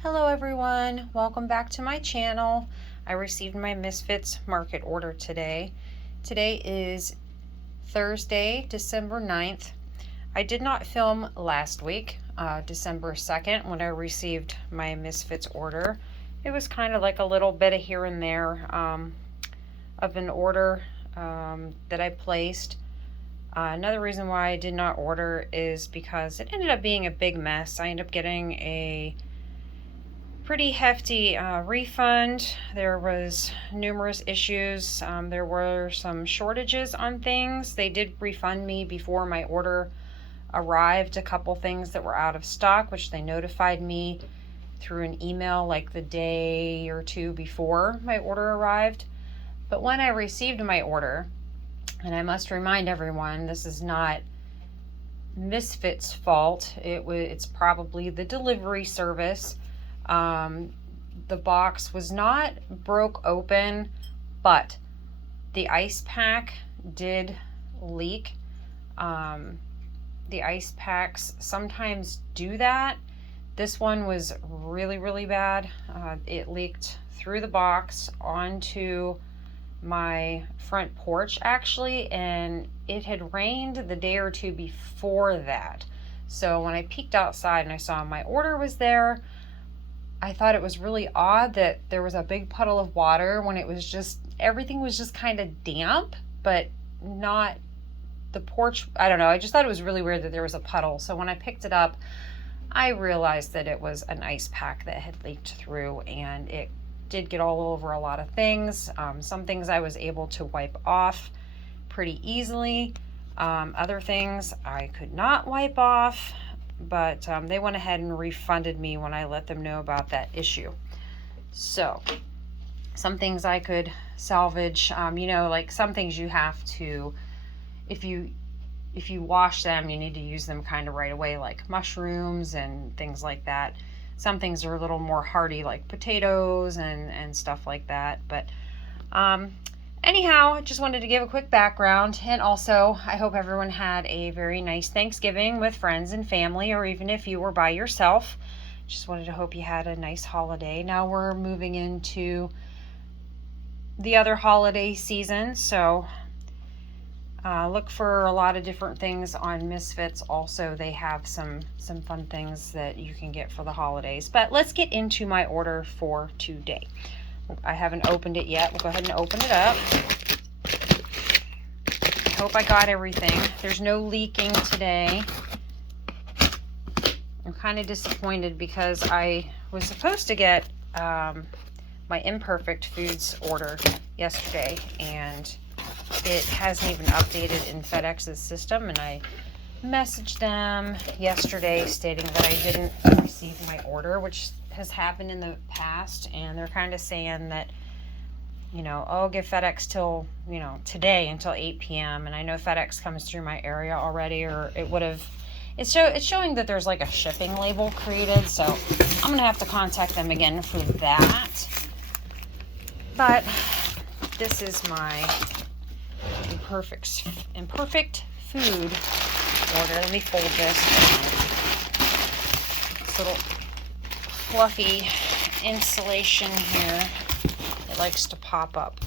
Hello everyone, welcome back to my channel. I received my Misfits market order today. Today is Thursday, December 9th. I did not film last week, December 2nd, when I received my Misfits order. It was kind of like a little bit of here and there of an order that I placed. Another reason why I did not order is because it ended up being a big mess. I ended up getting a pretty hefty refund. There was numerous issues. There were some shortages on things. They did refund me before my order arrived a couple things that were out of stock, which they notified me through an email like the day or two before my order arrived. But when I received my order, and I must remind everyone, this is not Misfits' fault. It's probably the delivery service. The box was not broke open, but the ice pack did leak. The ice packs sometimes do that. This one was really, really bad. It leaked through the box onto my front porch actually, and it had rained the day or two before that. So when I peeked outside and I saw my order was there, I thought it was really odd that there was a big puddle of water when it was just, everything was just kind of damp, but not the porch. I don't know. I just thought it was really weird that there was a puddle. So when I picked it up, I realized that it was an ice pack that had leaked through, and it did get all over a lot of things. Some things I was able to wipe off pretty easily. Other things I could not wipe off. But they went ahead and refunded me when I let them know about that issue. So some things I could salvage, like some things you have to, if you wash them, you need to use them kind of right away, like mushrooms and things like that. Some things are a little more hardy, like potatoes and stuff like that. But anyhow, I just wanted to give a quick background, and also I hope everyone had a very nice Thanksgiving with friends and family, or even if you were by yourself. Just wanted to hope you had a nice holiday. Now we're moving into the other holiday season, so look for a lot of different things on Misfits. Also, they have some fun things that you can get for the holidays. But let's get into my order for today. I haven't opened it yet. We'll go ahead and open it up. I hope I got everything. There's no leaking today. I'm kind of disappointed because I was supposed to get my Imperfect Foods order yesterday, and it hasn't even updated in FedEx's system, and I messaged them yesterday stating that I didn't receive my order, which has happened in the past, and they're kind of saying that, I'll give FedEx till, today until 8 p.m. And I know FedEx comes through my area already, or it would have, it's showing that there's like a shipping label created, so I'm going to have to contact them again for that. But this is my imperfect food order. Let me fold this. This little fluffy insulation here. It likes to pop up.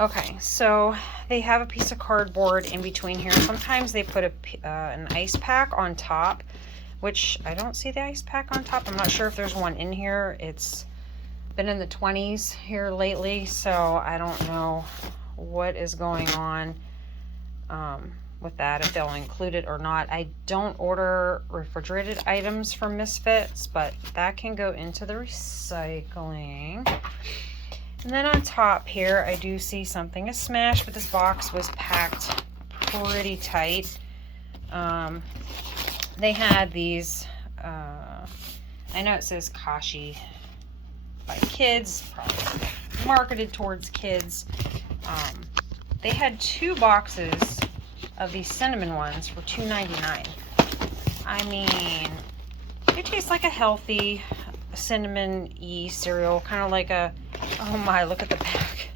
Okay, so they have a piece of cardboard in between here. Sometimes they put an ice pack on top, which I don't see the ice pack on top. I'm not sure if there's one in here. It's been in the 20s here lately, so I don't know what is going on with that, if they'll include it or not. I don't order refrigerated items from Misfits, but that can go into the recycling. And then on top here, I do see something is smashed, but this box was packed pretty tight. They had these, I know it says Kashi by kids, probably marketed towards kids. They had 2 boxes of these cinnamon ones for $2.99. I mean, it tastes like a healthy cinnamon-y cereal, kind of like a, oh my, look at the back.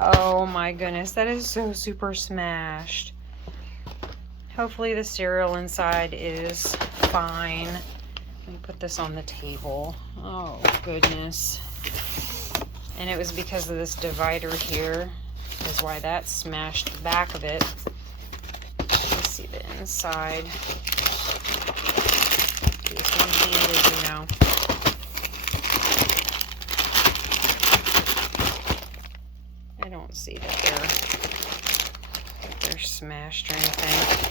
Oh my goodness, that is so super smashed. Hopefully the cereal inside is fine. Let me put this on the table. Oh, goodness. And it was because of this divider here is why that smashed the back of it. Let's see the inside. It's one-handed, you know. I don't see that they're smashed or anything.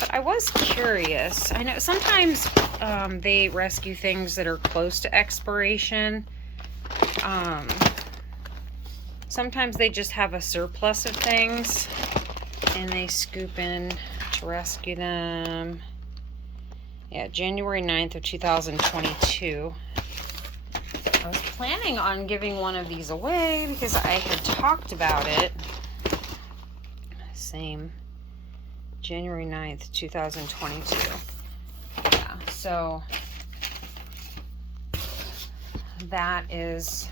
But I was curious. I know sometimes they rescue things that are close to expiration. Sometimes they just have a surplus of things and they scoop in to rescue them. Yeah, January 9th of 2022. I was planning on giving one of these away because I had talked about it. Same. January 9th, 2022. Yeah, so that is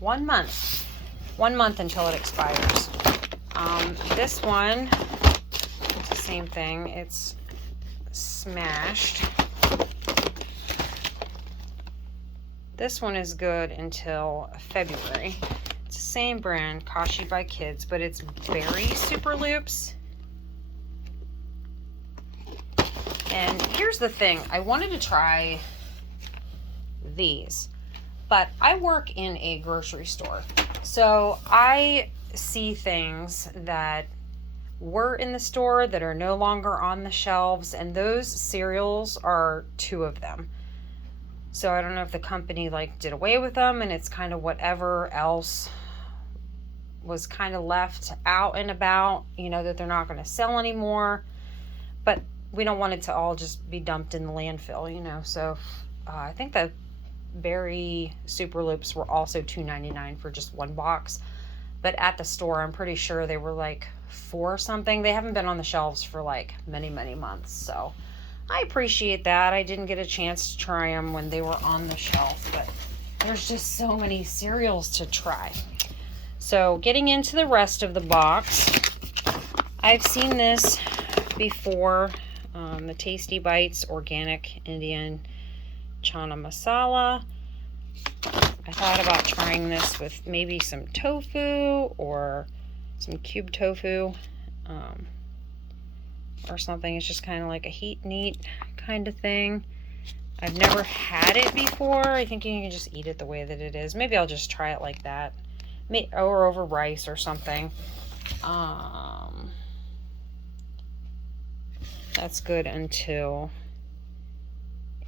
1 month. 1 month until it expires. This one, it's the same thing. It's smashed. This one is good until February. It's the same brand, Kashi by Kids, but it's Berry Super Loops. And here's the thing. I wanted to try these, but I work in a grocery store. So I see things that were in the store that are no longer on the shelves, and those cereals are 2 of them. So I don't know if the company like did away with them and it's kind of whatever else was kind of left out and about, you know, that they're not going to sell anymore. But we don't want it to all just be dumped in the landfill, you know. So I think the Berry Super Loops were also $2.99 for just 1 box. But at the store, I'm pretty sure they were like $4 something. They haven't been on the shelves for like many, many months. So I appreciate that. I didn't get a chance to try them when they were on the shelf, but there's just so many cereals to try. So getting into the rest of the box, I've seen this before. The Tasty Bites Organic Indian Chana Masala. I thought about trying this with maybe some tofu or some cube tofu or something. It's just kind of like a heat and eat kind of thing. I've never had it before. I think you can just eat it the way that it is. Maybe I'll just try it like that. Or over rice or something. That's good until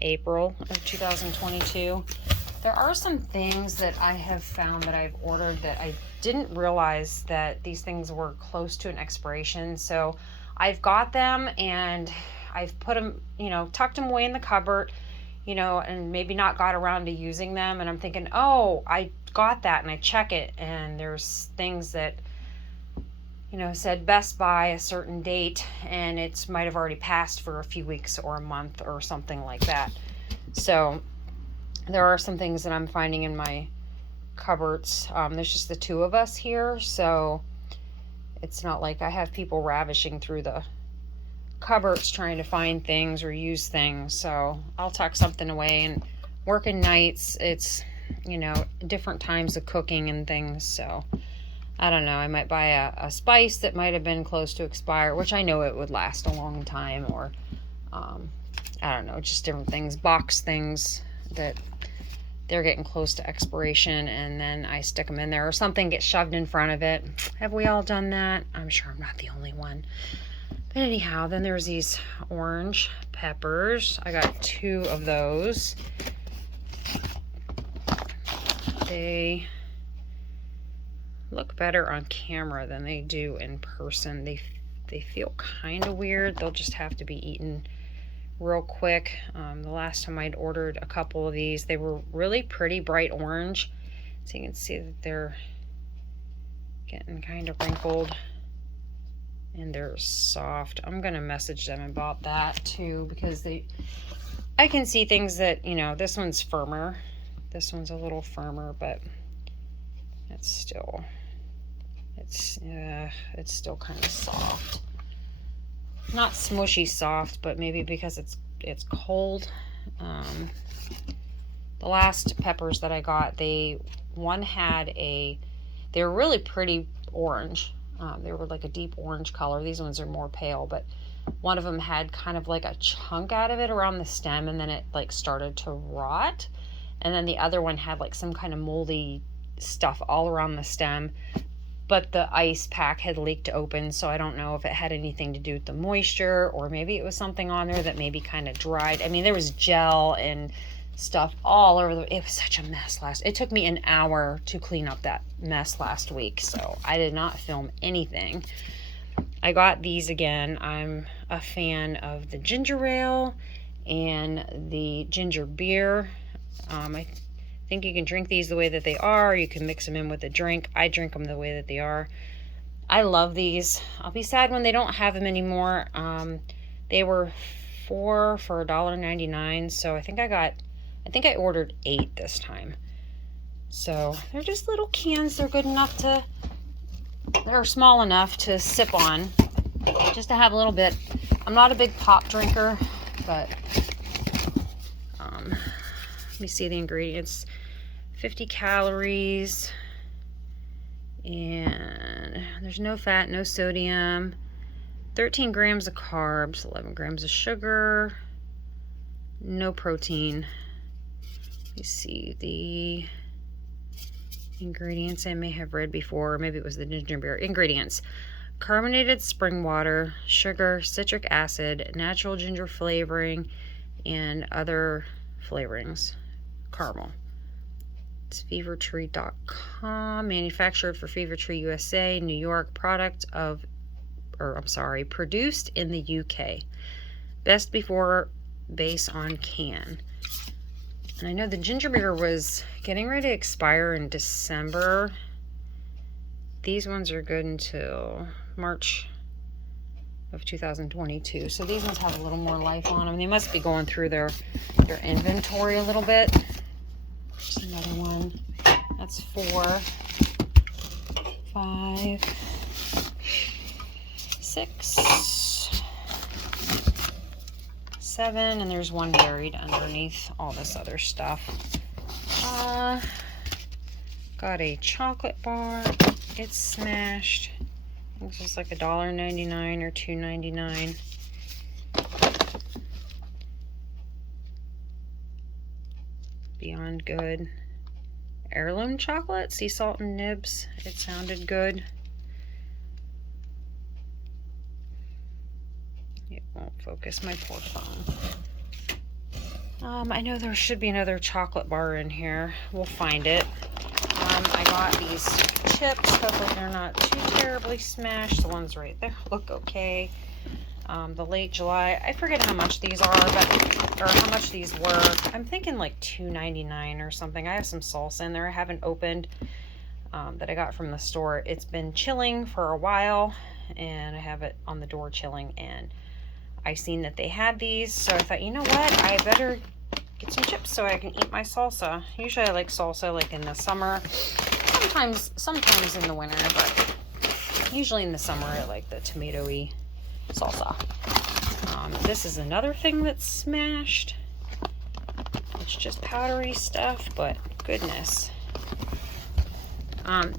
April of 2022. There are some things that I have found that I've ordered that I didn't realize that these things were close to an expiration. So I've got them and I've put them, you know, tucked them away in the cupboard, you know, and maybe not got around to using them. And I'm thinking, oh, I got that, and I check it and there's things that, you know, said best by a certain date, and it might have already passed for a few weeks or a month or something like that. So there are some things that I'm finding in my cupboards. There's just the 2 of us here, so it's not like I have people ravishing through the cupboards trying to find things or use things. So I'll tuck something away, and working nights, it's, you know, different times of cooking and things. So I don't know, I might buy a spice that might have been close to expire, which I know it would last a long time, or I don't know, just different things, box things that they're getting close to expiration, and then I stick them in there, or something gets shoved in front of it. Have we all done that? I'm sure I'm not the only one. But anyhow, then there's these orange peppers. I got 2 of those. They look better on camera than they do in person. They feel kind of weird. They'll just have to be eaten real quick. The last time I'd ordered a couple of these, they were really pretty bright orange. So you can see that they're getting kind of wrinkled and they're soft. I'm gonna message them about that too, because I can see things that, you know, this one's firmer. This one's a little firmer, but it's still kind of soft. Not smushy soft, but maybe because it's cold. The last peppers that I got, one had they were really pretty orange. They were like a deep orange color. These ones are more pale, but one of them had kind of like a chunk out of it around the stem, and then it like started to rot. And then the other one had like some kind of moldy stuff all around the stem, but the ice pack had leaked open, so I don't know if it had anything to do with the moisture, or maybe it was something on there that maybe kind of dried. I mean, there was gel and stuff all over it was such a mess it took me an hour to clean up that mess last week, so I did not film anything. I got these again. I'm a fan of the ginger ale and the ginger beer. I think you can drink these the way that they are. You can mix them in with a drink. I drink them the way that they are. I love these. I'll be sad when they don't have them anymore. They were 4 for $1.99, so I think I ordered 8 this time. So they're just little cans. They're good enough they're small enough to sip on, just to have a little bit. I'm not a big pop drinker, but let me see the ingredients. 50 calories, and there's no fat, no sodium, 13 grams of carbs, 11 grams of sugar, no protein. Let me see the ingredients I may have read before. Maybe it was the ginger beer. Ingredients: carbonated spring water, sugar, citric acid, natural ginger flavoring, and other flavorings. Caramel. It's fevertree.com. Manufactured for Fevertree USA, New York. Produced in the UK. Best before base on can. And I know the ginger beer was getting ready to expire in December. These ones are good until March of 2022. So these ones have a little more life on them. They must be going through their inventory a little bit. Just another one. That's 4, 5, 6, 7, and there's one buried underneath all this other stuff. Got a chocolate bar. It's smashed. This is like $1.99 or $2.99. Beyond good. Heirloom chocolate, sea salt and nibs. It sounded good. It won't focus, my poor phone. I know there should be another chocolate bar in here. We'll find it. I got these chips. Hopefully they're not too terribly smashed. The ones right there look okay. The late July. I forget how much these are, or how much these were. I'm thinking like $2.99 or something. I have some salsa in there I haven't opened, that I got from the store. It's been chilling for a while, and I have it on the door chilling, and I seen that they had these, so I thought, you know what, I better get some chips so I can eat my salsa. Usually I like salsa like in the summer, sometimes in the winter, but usually in the summer I like the tomato-y salsa. This is another thing that's smashed. It's just powdery stuff, but goodness.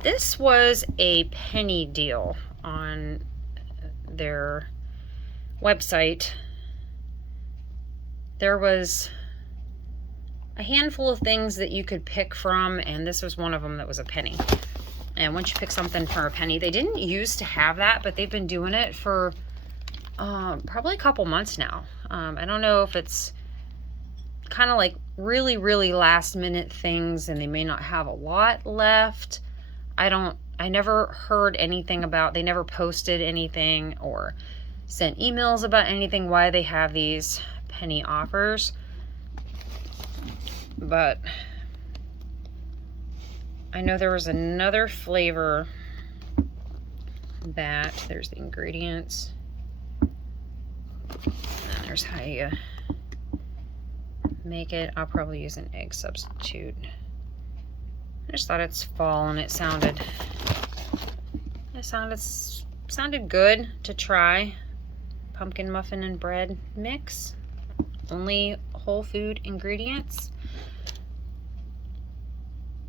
This was a penny deal on their website. There was a handful of things that you could pick from, and this was one of them that was a penny. And once you pick something for a penny, they didn't used to have that, but they've been doing it for probably a couple months now. I don't know if it's kind of like really, really last minute things, and they may not have a lot left. I never heard anything about, they never posted anything or sent emails about anything why they have these penny offers. But I know there was another flavor that, there's the ingredients, and then there's how you make it. I'll probably use an egg substitute. I just thought it's fall, and it sounded good to try. Pumpkin muffin and bread mix. Only whole food ingredients.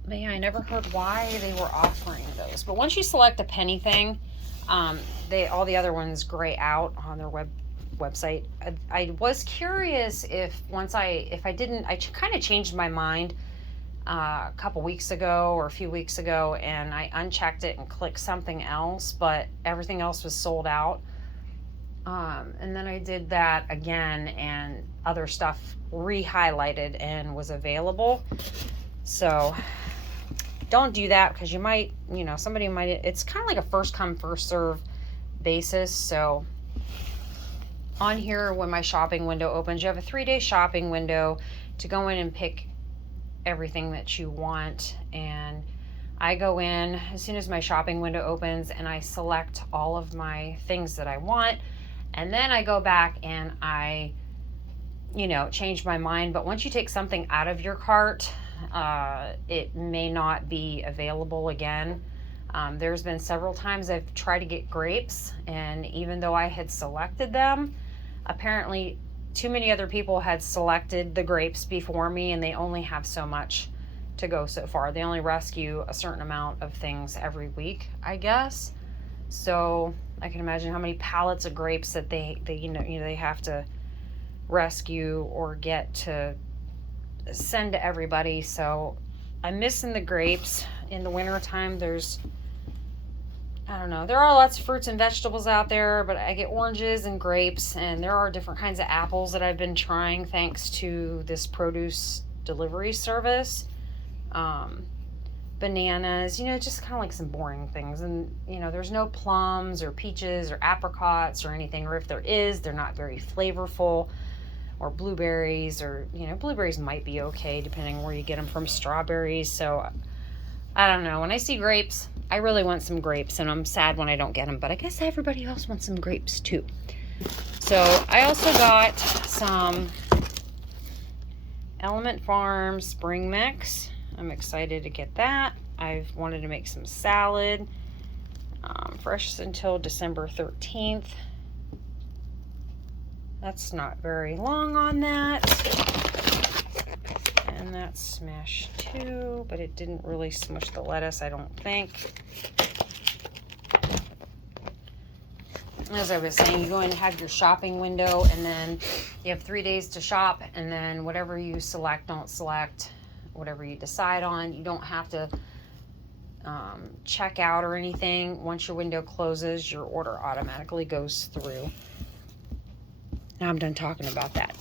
But yeah, I never heard why they were offering those. But once you select a penny thing, all the other ones gray out on their website. I was curious if I kind of changed my mind a couple weeks ago or a few weeks ago, and I unchecked it and clicked something else, but everything else was sold out. And then I did that again, and other stuff re-highlighted and was available. So don't do that, because you might, somebody might, it's kind of like a first come, first serve basis. So on here, when my shopping window opens, you have a 3-day shopping window to go in and pick everything that you want. And I go in as soon as my shopping window opens and I select all of my things that I want. And then I go back and I, change my mind. But once you take something out of your cart, it may not be available again. There's been several times I've tried to get grapes, and even though I had selected them, apparently too many other people had selected the grapes before me, and they only have so much to go so far. They only rescue a certain amount of things every week, I guess. So I can imagine how many pallets of grapes that they have to rescue or get to send to everybody. So I'm missing the grapes. In the wintertime, there are lots of fruits and vegetables out there, but I get oranges and grapes, and there are different kinds of apples that I've been trying thanks to this produce delivery service. Bananas, just kind of like some boring things. And, there's no plums or peaches or apricots or anything, or if there is, they're not very flavorful. Or blueberries, or, blueberries might be okay depending where you get them from. Strawberries. So I don't know. When I see grapes, I really want some grapes, and I'm sad when I don't get them, but I guess everybody else wants some grapes too. So I also got some Element Farm Spring Mix. I'm excited to get that. I've wanted to make some salad. Fresh until December 13th. That's not very long on that. And that's smashed too, but it didn't really smush the lettuce, I don't think. As I was saying, you go in and have your shopping window, and then you have 3 days to shop, and then whatever you select, don't select, whatever you decide on, you don't have to check out or anything. Once your window closes, your order automatically goes through. Now I'm done talking about that.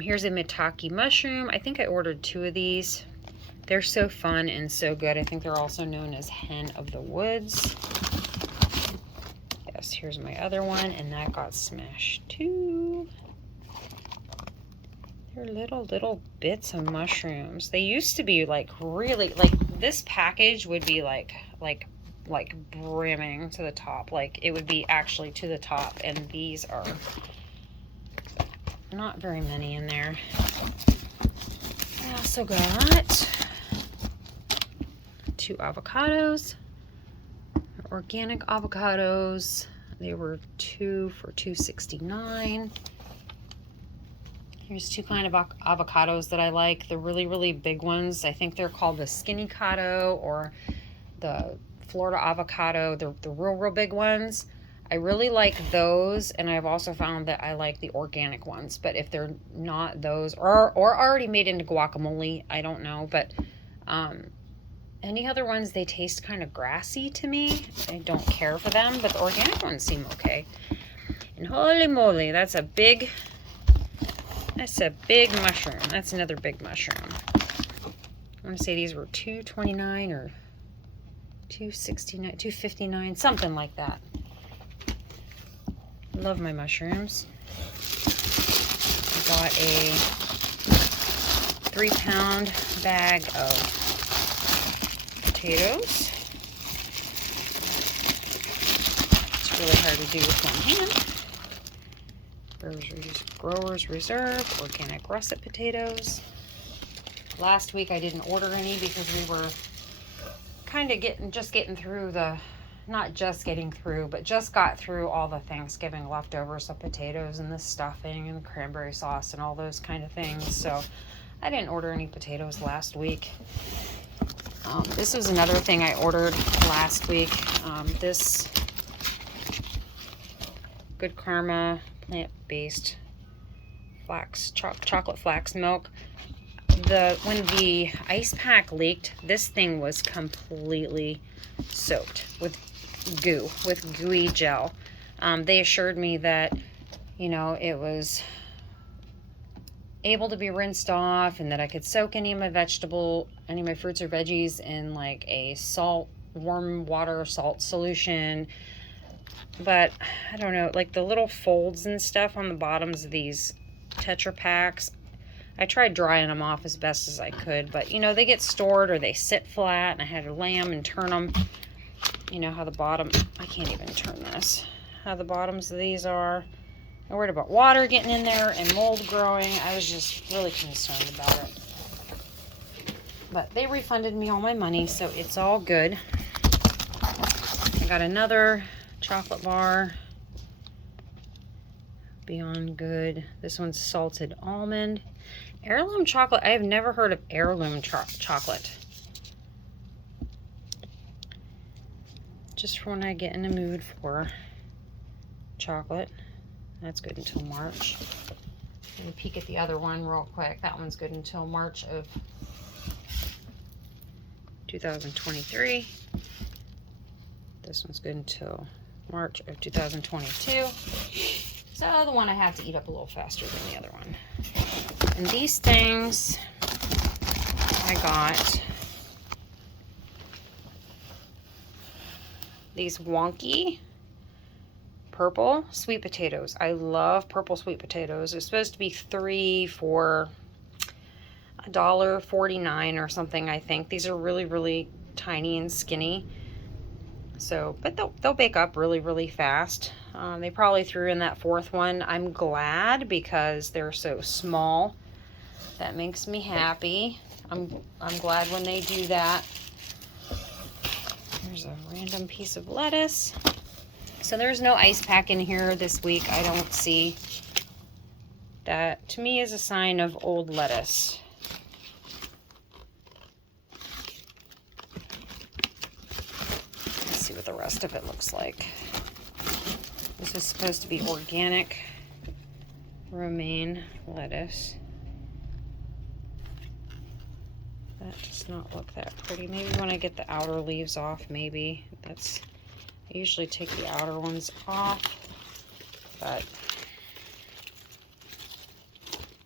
Here's a Mitaki Mushroom. I think I ordered 2 of these. They're so fun and so good. I think they're also known as Hen of the Woods. Yes, here's my other one, and that got smashed too. They're little bits of mushrooms. They used to be like really, like this package would be like brimming to the top. Like it would be actually to the top, and these are not very many in there. I also got 2 avocados, organic avocados. They were 2 for $2.69. Here's 2 kind of avocados that I like. The really big ones. I think they're called the skinny cado or the Florida avocado. They're the real big ones. I really like those, and I've also found that I like the organic ones. But if they're not those, or already made into guacamole, I don't know. But any other ones, they taste kind of grassy to me. I don't care for them, but the organic ones seem okay. And holy moly, that's a big mushroom. That's another big mushroom. I want to say these were $2.29 or $2.69, $2.59, something like that. Love my mushrooms. I got a 3-pound bag of potatoes. It's really hard to do with one hand. Growers Reserve organic russet potatoes. Last week I didn't order any because we were kind of getting through the not just getting through, but just got through all the Thanksgiving leftovers, the potatoes and the stuffing and the cranberry sauce and all those kind of things. So I didn't order any potatoes last week. This was another thing I ordered last week. This Good Karma plant-based chocolate flax milk. When the ice pack leaked, this thing was completely soaked with gooey gel. They assured me that, you know, it was able to be rinsed off and that I could soak any of my fruits or veggies in like a warm water salt solution. But I don't know, like the little folds and stuff on the bottoms of these Tetra Paks, I tried drying them off as best as I could, but you know, they get stored or they sit flat, and I had to lay them and turn them. You know how the bottom, I can't even turn this, how the bottoms of these are. I'm worried about water getting in there and mold growing. I was just really concerned about it. But they refunded me all my money, so it's all good. I got another chocolate bar. Beyond Good. This one's salted almond. Heirloom chocolate. I have never heard of heirloom chocolate. Just for when I get in the mood for chocolate. That's good until March. Let me peek at the other one real quick. That one's good until March of 2023. This one's good until March of 2022. So the one I have to eat up a little faster than the other one. And these things I got, these wonky purple sweet potatoes. I love purple sweet potatoes. It's supposed to be 3 for $1.49 or something, I think. These are really, really tiny and skinny. So, but they'll bake up really, really fast. They probably threw in that fourth one. I'm glad because they're so small. That makes me happy. I'm glad when they do that. There's a random piece of lettuce. So there's no ice pack in here this week. I don't see. That to me is a sign of old lettuce. Let's see what the rest of it looks like. This is supposed to be organic romaine lettuce. That does not look that pretty. Maybe when I get the outer leaves off, maybe. I usually take the outer ones off, but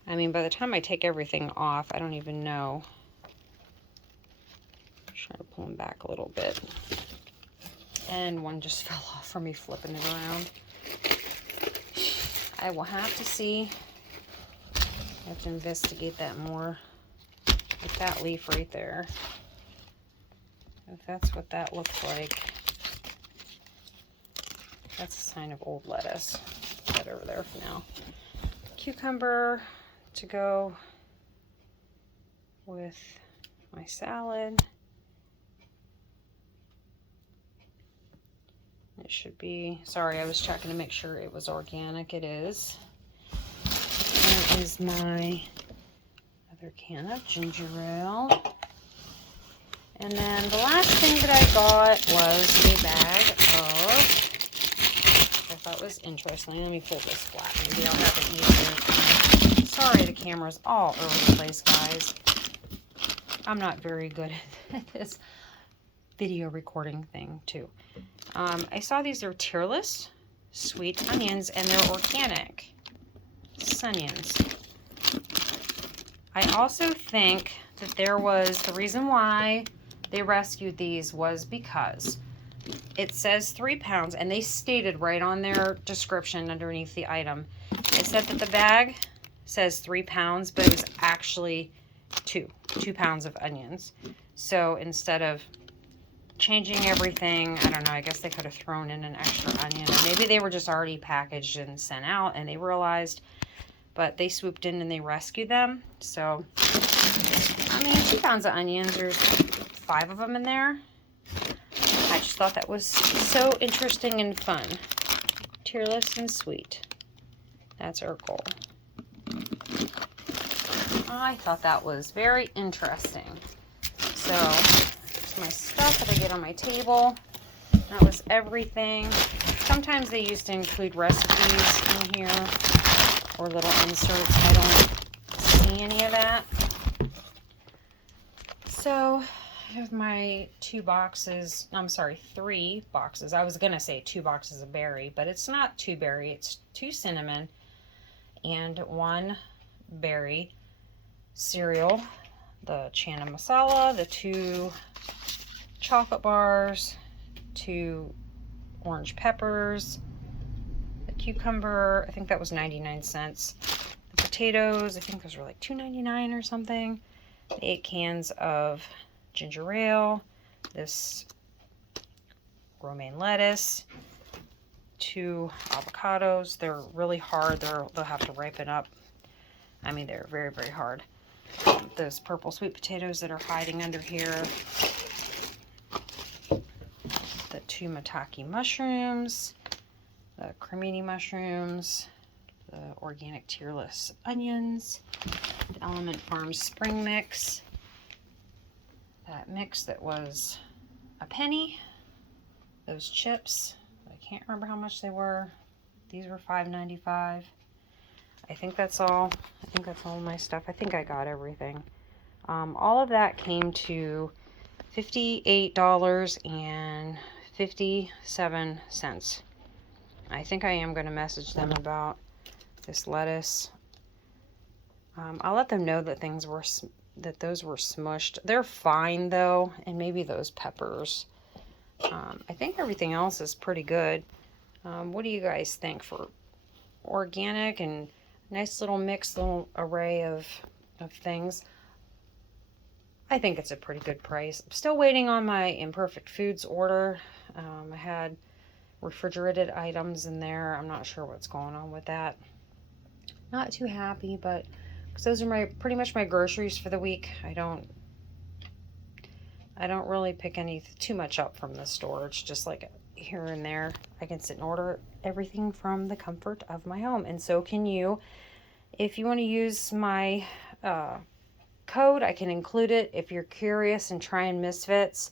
I mean, by the time I take everything off, I don't even know. I'm trying to pull them back a little bit. And one just fell off from me flipping it around. I will have to see. I have to investigate that more. With that leaf right there. If that's what that looks like, that's a sign of old lettuce. Put that over there for now. Cucumber to go with my salad. It should be, sorry, I was checking to make sure it was organic. It is. There is my other can of ginger ale. And then the last thing that I got was a bag of, which I thought was interesting. Let me pull this flat. Maybe I'll have an easier time. Sorry, the camera's all over the place, guys. I'm not very good at this video recording thing, too. I saw these are Tearless sweet onions, and they're organic. Sunions. I also think that the reason why they rescued these was because it says 3 pounds, and they stated right on their description underneath the item, it said that the bag says 3 pounds, but it was actually 2 pounds of onions. So instead of changing everything, I don't know, I guess they could have thrown in an extra onion, or maybe they were just already packaged and sent out and they realized, but they swooped in and they rescued them. So, I mean, 2 pounds of onions, there's 5 of them in there. I just thought that was so interesting and fun. Tearless and sweet. That's Urkel. I thought that was very interesting. So, here's my stuff that I get on my table. That was everything. Sometimes they used to include recipes in here or little inserts. I don't see any of that. So, I have my 3 boxes. I was going to say 2 boxes of berry, but it's not 2 berry. It's 2 cinnamon and 1 berry cereal. The Chana Masala, the 2 chocolate bars, 2 orange peppers, the cucumber, I think that was 99 cents. The potatoes, I think those were like $2.99 or something. The 8 cans of ginger ale, this romaine lettuce, 2 avocados. They're really hard. They'll have to ripen up. I mean, they're very, very hard. Those purple sweet potatoes that are hiding under here. The 2 Mitaki mushrooms, the cremini mushrooms, the organic Tearless onions, the Almond Farms spring mix, that mix that was a penny, those chips, I can't remember how much they were. These were $5.95. I think that's all. I think that's all my stuff. I think I got everything. All of that came to $58.57. I think I am going to message them about this lettuce. I'll let them know that those were smushed. They're fine though, and maybe those peppers. I think everything else is pretty good. What do you guys think for organic and nice little mixed little array of things? I think it's a pretty good price. I'm still waiting on my Imperfect Foods order. I had refrigerated items in there. I'm not sure what's going on with that. Not too happy, but because those are pretty much my groceries for the week. I don't really pick too much up from the store. It's just like here and there. I can sit and order everything from the comfort of my home, and so can you. If you want to use my code, I can include it. If you're curious and trying Misfits,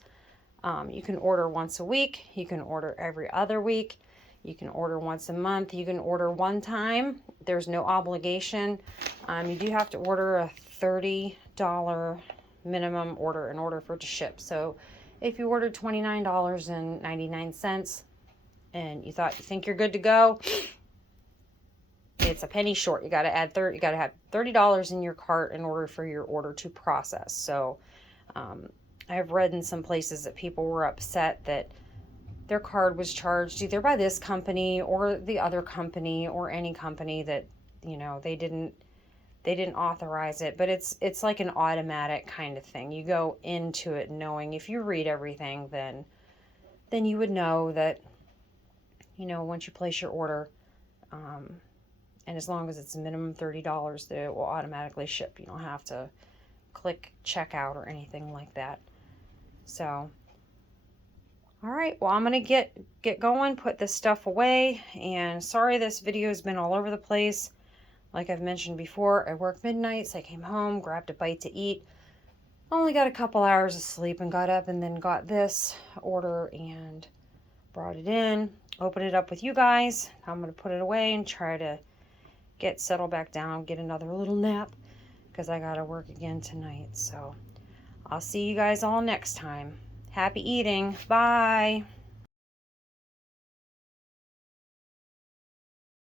you can order once a week. You can order every other week. You can order once a month. You can order one time. There's no obligation. You do have to order a $30 minimum order in order for it to ship. So if you ordered $29.99 and you think you're good to go, it's a penny short. You got to have $30 in your cart in order for your order to process. So I've read in some places that people were upset that their card was charged either by this company or the other company or any company that, they didn't authorize it. But it's like an automatic kind of thing. You go into it knowing, if you read everything, then you would know that, once you place your order, and as long as it's a minimum $30, that it will automatically ship. You don't have to click checkout or anything like that. So, all right, well, I'm going to get going, put this stuff away, and sorry this video has been all over the place. Like I've mentioned before, I work midnights. I came home, grabbed a bite to eat, only got a couple hours of sleep, and got up and then got this order and brought it in, opened it up with you guys. I'm going to put it away and try to get settled back down, get another little nap, because I got to work again tonight. So I'll see you guys all next time. Happy eating. Bye.